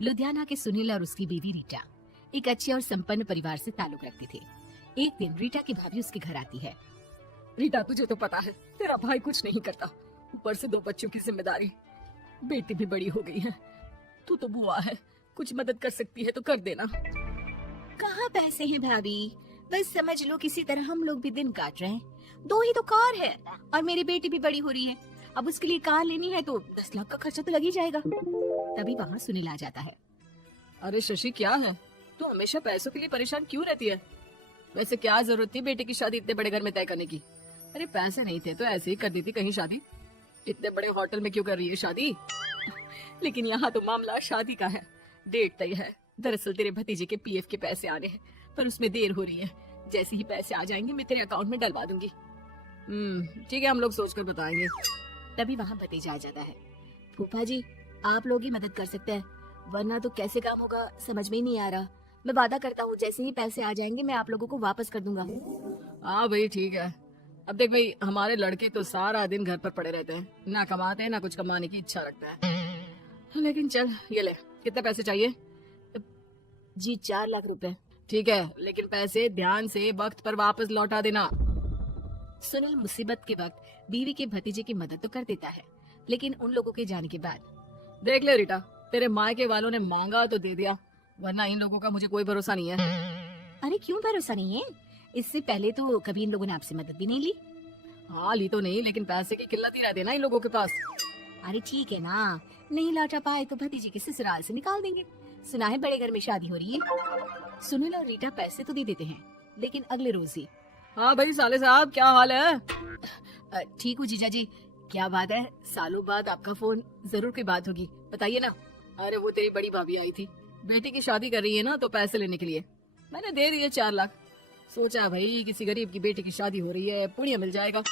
लुधियाना के सुनील और उसकी बीवी रीटा एक अच्छे और संपन्न परिवार से ताल्लुक रखते थे। एक दिन रीटा की भाभी उसके घर आती है। रीटा, तुझे तो पता है तेरा भाई कुछ नहीं करता, ऊपर से 2 बच्चों की जिम्मेदारी, बेटी भी बड़ी हो गई है। तू तो बुआ है, कुछ मदद कर सकती है तो कर देना। कहाँ पैसे हैं भाभी, बस समझ लो किसी तरह हम लोग भी दिन काट रहे हैं। 2 ही तो कार है और मेरी बेटी भी बड़ी हो रही है। अब उसके लिए कार लेनी है तो 10 लाख का खर्चा तो लग ही जाएगा। तभी वहाँ सुनील आ जाता है। अरे शशि, क्या है, तू हमेशा पैसों के लिए परेशान क्यों रहती है? वैसे क्या जरूरत थी बेटे की शादी इतने बड़े घर में तय करने की? अरे पैसे नहीं थे तो ऐसे ही कर देती कहीं शादी। इतने बड़े होटल में क्यों कर रही है शादी? लेकिन यहाँ तो मामला शादी का है, डेट तय है। दरअसल तेरे भतीजे के पीएफ के पैसे आने हैं, पर उसमें देर हो रही है। जैसे ही पैसे आ जाएंगे मैं तेरे अकाउंट में डलवा दूंगी। ठीक है, हम लोग सोचकर बताएंगे। तभी वहाँ भतीजा आ जाता है। फूफा जी, आप लोग ही मदद कर सकते हैं, वरना तो कैसे काम होगा समझ में ही नहीं आ रहा। मैं वादा करता हूँ जैसे ही पैसे आ जाएंगे मैं आप लोगों को वापस कर दूंगा। हाँ भाई ठीक है। अब देख भाई, हमारे लड़के तो सारा दिन घर पर पड़े रहते हैं, ना कमाते हैं ना कुछ कमाने की इच्छा रखता है। लेकिन चल ये ले, कितने पैसे चाहिए? जी 4 लाख रुपए। ठीक है, लेकिन पैसे ध्यान से वक्त पर वापस लौटा देना। सुनील मुसीबत के वक्त बीवी के भतीजे की मदद तो कर देता है, लेकिन उन लोगों के जाने के बाद। देख ले रीटा, तेरे मायके वालों ने मांगा तो दे दिया, वरना इन लोगों का मुझे कोई भरोसा नहीं है। अरे क्यों भरोसा नहीं है? इससे पहले तो कभी इन लोगों ने आपसे मदद भी नहीं ली। हाँ ली तो नहीं, लेकिन पैसे की किल्लत ही रहती है ना इन लोगों के पास। अरे ठीक है ना, नहीं लौटा पाए तो भतीजे के ससुराल से निकाल देंगे। सुना है बड़े घर में शादी हो रही है। सुनील और रीटा पैसे तो दे देते हैं, लेकिन अगले रोज ही। हाँ भाई साले साहब, क्या हाल है? ठीक हूँ जीजा जी। क्या बात है, सालों बाद आपका फोन, जरूर कोई बात होगी, बताइए ना। अरे वो तेरी बड़ी भाभी आई थी, बेटी की शादी कर रही है ना, तो पैसे लेने के लिए मैंने दे दिए 4 लाख। सोचा भाई किसी गरीब की बेटी की शादी हो रही है, पुण्य मिल जाएगा।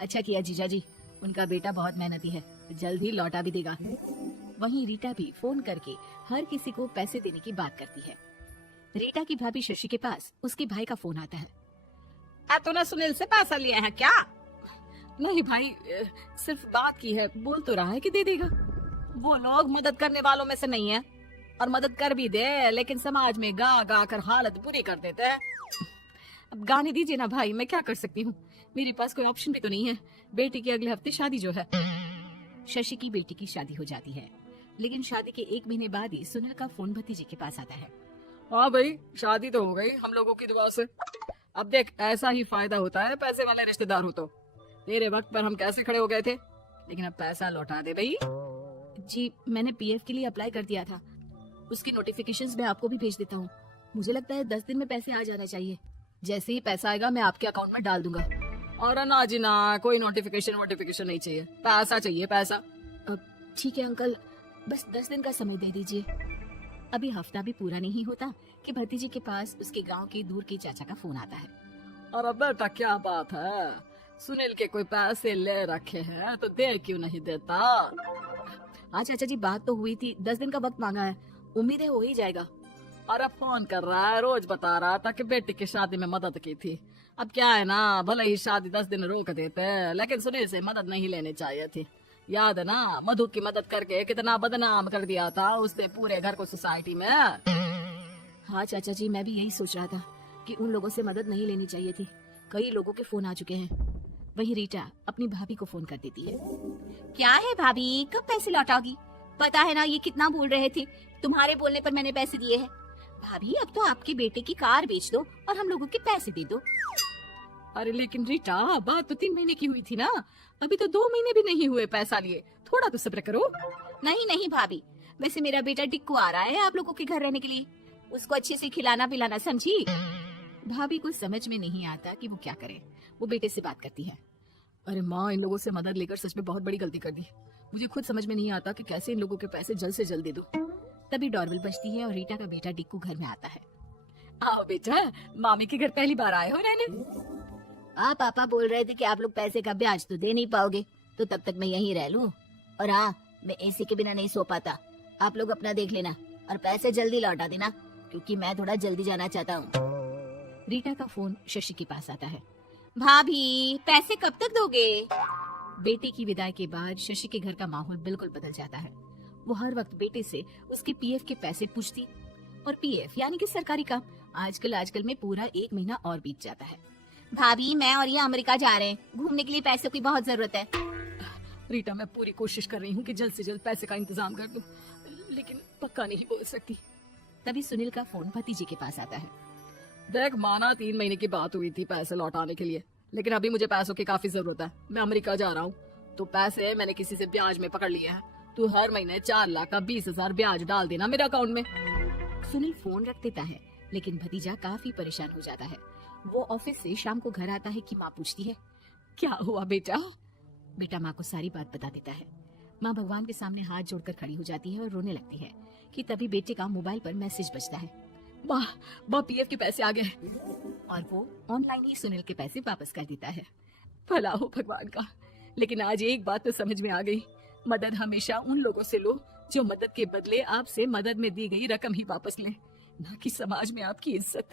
अच्छा किया जीजा जी, उनका बेटा बहुत मेहनती है, जल्द ही लौटा भी देगा। वहीं रीटा भी फोन करके हर किसी को पैसे देने की बात करती है। रीटा की भाभी शशि के पास उसके भाई का फोन आता है। तूने सुनील से पैसा लिया है क्या? नहीं भाई, सिर्फ बात की है, बोल तो रहा है कि दे देगा। वो लोग मदद करने वालों में से नहीं है, और मदद कर भी दे लेकिन समाज में गा गा कर हालत बुरी कर देते हैं। अब गाने दीजिए ना भाई, मैं क्या कर सकती हूँ, मेरे पास कोई ऑप्शन भी तो नहीं है। बेटी की अगले हफ्ते शादी जो है। शशि की बेटी की शादी हो जाती है, लेकिन शादी के 1 महीने बाद ही सुनील का फोन भतीजे के पास आता है। हाँ भाई, शादी तो हो गई हम लोगों की दुआ से। अब देख, ऐसा ही फायदा होता है पैसे वाले रिश्तेदार हो तो। तेरे वक्त पर हम कैसे खड़े हो गए थे, लेकिन अब पैसा लौटा दे भाई। जी मैंने पीएफ के लिए अप्लाई कर दिया था, उसकी नोटिफिकेशंस मैं आपको भी भेज देता हूँ। मुझे लगता है 10 दिन में पैसे आ जाना चाहिए। जैसे ही पैसा आएगा मैं आपके अकाउंट में डाल दूंगा। और ना जी ना, कोई नोटिफिकेशन नहीं चाहिए, पैसा चाहिए पैसा। ठीक है अंकल, बस 10 दिन का समय दे दीजिए। अभी हफ्ता भी पूरा नहीं होता कि भतीजे के पास उसके गांव के दूर के चाचा का फोन आता है। और बेटा क्या बात है, सुनील के कोई पैसे ले रखे हैं तो दे क्यों नहीं देता? हाँ चाचा जी, बात तो हुई थी, 10 दिन का वक्त मांगा है, उम्मीद है हो ही जाएगा। अरे फोन कर रहा है, रोज बता रहा था कि बेटी की शादी में मदद की थी। अब क्या है ना, भले ही शादी 10 दिन रोक देते, लेकिन सुनील से मदद नहीं लेनी चाहिए थी। याद है ना, मधु की मदद करके कितना बदनाम कर दिया था उसने पूरे घर को सोसाइटी में। हाँ चाचा जी, मैं भी यही सोच रहा था कि उन लोगों से मदद नहीं लेनी चाहिए थी। कई लोगों के फोन आ चुके हैं। वही रीटा अपनी भाभी को फोन कर देती है। क्या है भाभी, कब पैसे लौटाओगी? पता है ना ये कितना बोल रहे थे, तुम्हारे बोलने पर मैंने पैसे दिए हैं। भाभी अब तो आपके बेटे की कार बेच दो और हम लोगों के पैसे दे दो। अरे लेकिन रीटा, बात तो 3 महीने की हुई थी ना, अभी तो 2 महीने भी नहीं हुए पैसा लिए, थोड़ा तो सब्र करो। नहीं नहीं भाभी, वैसे मेरा बेटा टिक्कू आ रहा है आप लोगों के घर रहने के लिए, उसको अच्छे से खिलाना पिलाना, समझी? भाभी को समझ में नहीं आता कि वो क्या करे। वो बेटे से बात करती है। अरे माँ, इन लोगों से मदद लेकर सच में बहुत बड़ी गलती कर दी। मुझे खुद समझ में नहीं आता कि कैसे इन लोगों के पैसे जल्द से जल्द दे दूं। तभी डोरबेल बजती है और रीटा का बेटा टिक्कू घर में आता है। आओ बेटा, मामी के घर पहली बार आए हो रहने? हाँ पापा बोल रहे थे कि आप लोग पैसे का ब्याज तो दे नहीं पाओगे, तो तब तक मैं यहीं रह लूं। और हाँ, मैं एसी के बिना नहीं सो पाता, आप लोग अपना देख लेना और पैसे जल्दी लौटा देना, क्योंकि मैं थोड़ा जल्दी जाना चाहता हूँ। रीटा का फोन शशि के पास आता है। भाभी पैसे कब तक दोगे? बेटे की विदाई के बाद शशि के घर का माहौल बिल्कुल बदल जाता है। वो हर वक्त बेटे से उसके पीएफ के पैसे पूछती, और पीएफ यानी कि सरकारी काम। आजकल में पूरा 1 महीना और बीत जाता है। भाभी, मैं और ये अमेरिका जा रहे हैं, घूमने के लिए पैसों की बहुत जरूरत है। रीटा, मैं पूरी कोशिश कर रही हूँ कि जल्द से जल्द पैसे का इंतजाम कर दूं, लेकिन पक्का नहीं बोल सकती। तभी सुनील का फोन भतीजे के पास आता है। देख, माना 3 महीने की बात हुई थी पैसे लौटाने के लिए, लेकिन अभी मुझे पैसों की काफी जरूरत है। मैं अमेरिका जा रहा हूँ, तो पैसे मैंने किसी से ब्याज में पकड़ लिए हैं। तू हर महीने 4 लाख का 20,000 ब्याज डाल देना मेरे अकाउंट में। सुनील फोन रख देता है, लेकिन भतीजा काफी परेशान हो जाता है। वो ऑफिस से शाम को घर आता है कि माँ पूछती है, क्या हुआ बेटा? बेटा माँ को सारी बात बता देता है। माँ भगवान के सामने हाथ जोड़कर खड़ी हो जाती है और रोने लगती है कि तभी बेटे का मोबाइल पर मैसेज बजता है। माँ, पीएफ के पैसे आ गए। और वो ऑनलाइन ही सुनील के पैसे वापस कर देता है। भला हो भगवान का। लेकिन आज एक बात तो समझ में आ गई, मदद हमेशा उन लोगों से लो जो मदद के बदले आपसे मदद में दी गई रकम ही वापस लें, ना कि समाज में आपकी इज्जत।